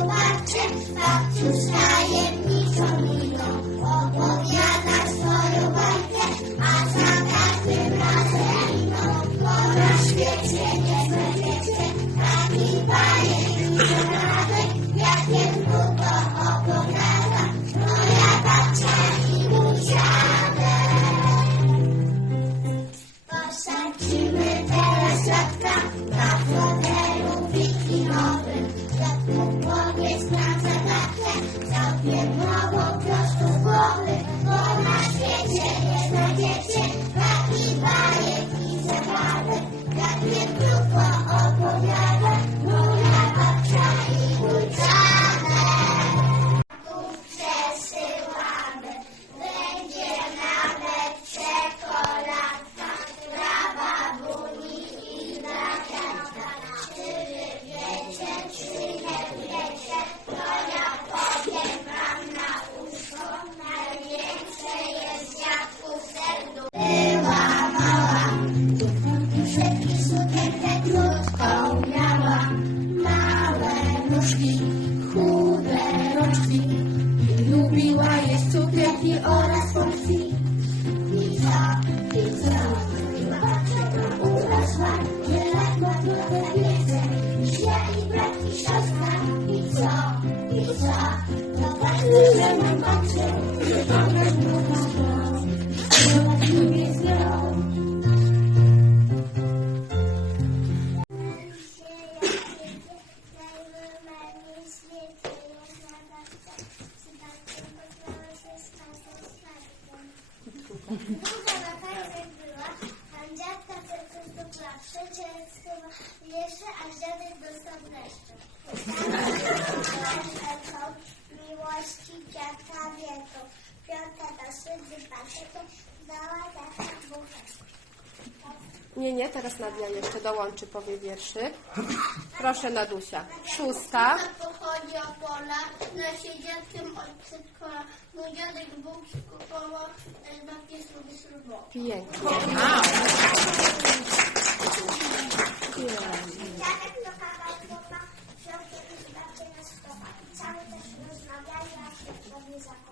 zobaczcie, babciu z tajemniczą miną opowiada swoją bajkę, a za każdym razem inną, bo na świecie nie znajdziecie takich bajek i zabawek, jakie długo opowiada moja babcia i mój dziadek. Posadzimy teraz latka na fotelu wikinowym. Dziadku, sukienkę krótką miała. Małe nóżki, chude rączki. Lubiła jeść cukierki oraz pączki. I co, i co, babcia urosła, nie ledwo trochę więcej niż ja i brat i siostra. I co, to ważne, że mam babcię, Długa wakacja była, tam dziadka tylko zdobyła przecież chyba jeszcze, aż dziadek dostał dreszcze. Elfą miłości dziadka wielką, piąta do szydzy pakietę dała buchetkę. Nie, nie, teraz Nadia jeszcze dołączy, powie wierszyk. Proszę Nadusia. Szósta. pochodzi o pola, na się dziadkiem od przedkola. Mój dziadek Bóg kupował, babcie sobie śrubował. Pięknie. Dziadek chłopa, wziął kiedyś babcię na. Cały też rozmawiali, a się sobie.